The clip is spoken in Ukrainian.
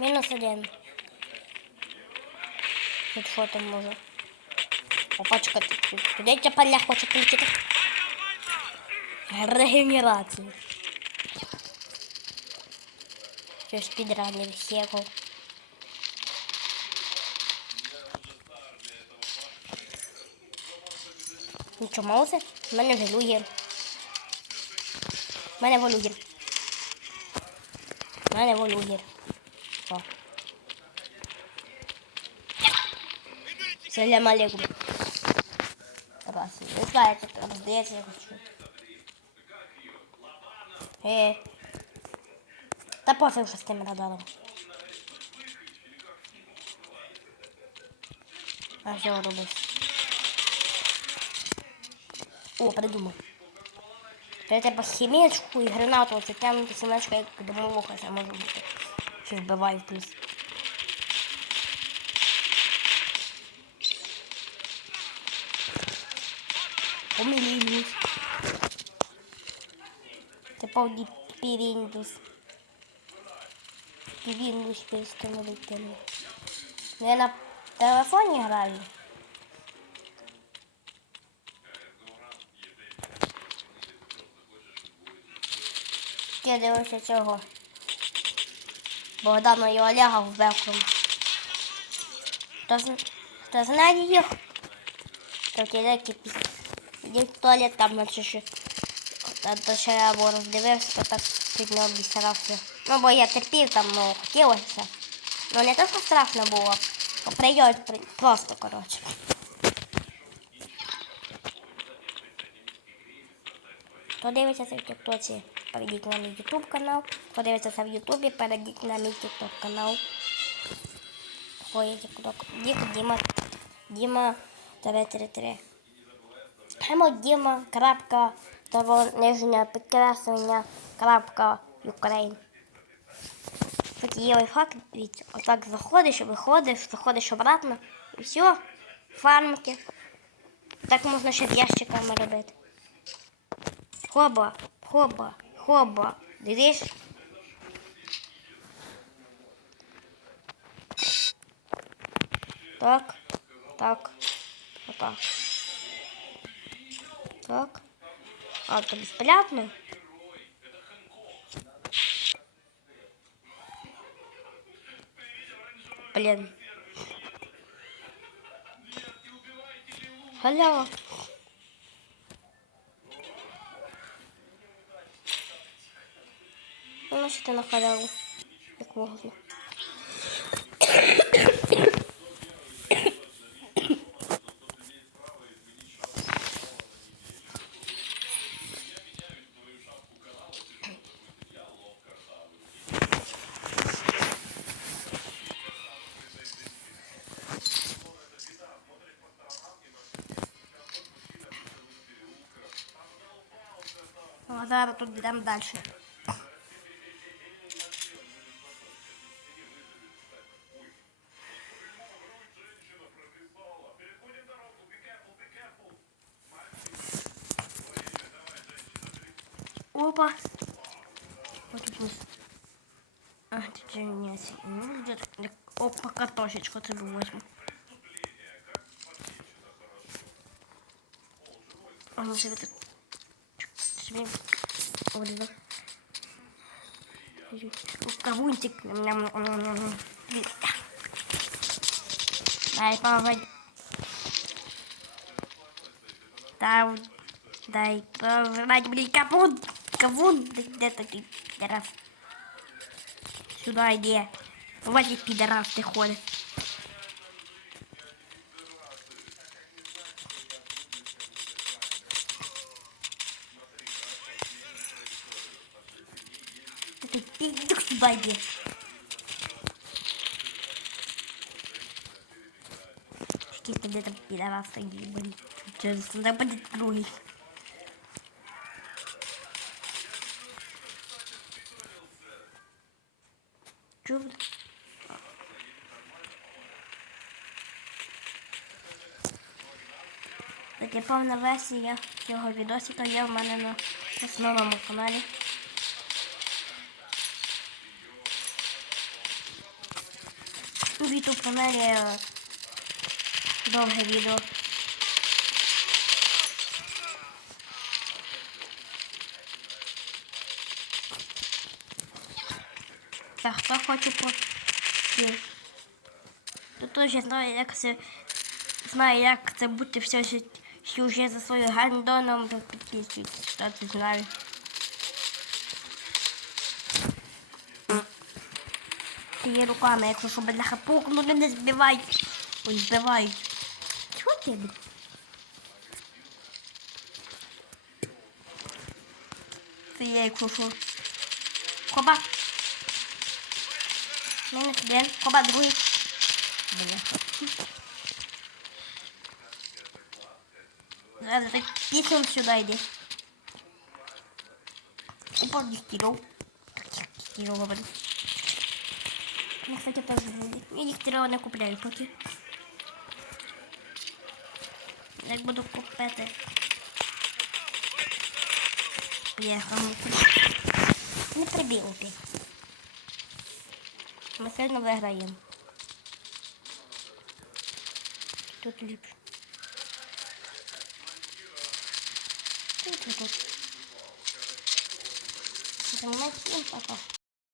Мінус один. Тут що там може? Опачка, туди ця паля хоче полетіти. Регенерація. Що ж підранив сєгов. Нічого, мауси? У мене вже люгер. У мене волюгер. У мене волюгер. О. Салям алейкум. Раз. Не знаю, як роздається, я хочу. Е. Та пофіг, що з тим радаром. А що робиш? О, придумав. Це треба хімічку і гранату, оце тягнути сімечку, як домовуха, це може бути. Що вбиває плюс. Помилились. Це повні півіндус. Півіндус перестановити. Ну, Я на телефоні граю. Я дивився цього. Богдана і Олега в Бекрум. Хто, зна- хто знає їх? То тільки іди в туалет там наче ще. Та ще я або роздивився, то так чуть не. Ну, бо я терпів там, ну, хотілося. Ну, не то, що страшно було, прийдет при... просто, коротше. Хто дивиться це в тіктоці, перейдіть на мій ютуб канал. Хто дивиться це в ютубі, перейдіть на мій тікток канал. Тікток. Дік Діма. Діма 333. Хемо Діма, крапка, того нижня підкреслення, крапка, Україн. Такий лайфхак, від отак заходиш, виходиш, заходиш обратно, і все, фармики. Так можна ще з ящиками робити. Хоба, хоба, хоба. Дивись. Так, так, отак. Так. А, то бесплатно? Блин. Халява. Ну, значит, на халяву. Як можна. Зараз тут йдемо далі. Опа. Вот тут ось. А, тут же не Ну, где Опа, картошечку це був возьму. А ну себе Оливер. Кавунтик. Дай повод. Дай, дай повод, блин, капут. Кавун, где-то такие пидорас? Сюда иди. Хватит пидорас, ты ходишь. Ты пиздюк сюда иди. Чисто где-то пидорас иди, блин. Че, надо будет другий. Чё? вы- Таке повна версія цього відосика є в мене на основному каналі. В YouTube каналі довге відео. Так, хто хоче по... То теж знає, як це знає, як це бути все вже за своїм гандоном, підписуйтесь, хто це знає. Є руками, якщо що бляха пук, ну не збивають. Ой, збивають. Чого ти? Це є, якщо що. Коба. Мінус один. Коба другий. Зараз так пісень сюди йде. Упав дігтіров. Дігтіров говорю. Я, кстати, тоже. Я дігтіров не купляю поки. Як буду купити. Поїхав. Не прибіг опять. Ми сильно виграємо. Тут ліпше. Тут тут. Занимать всем пока.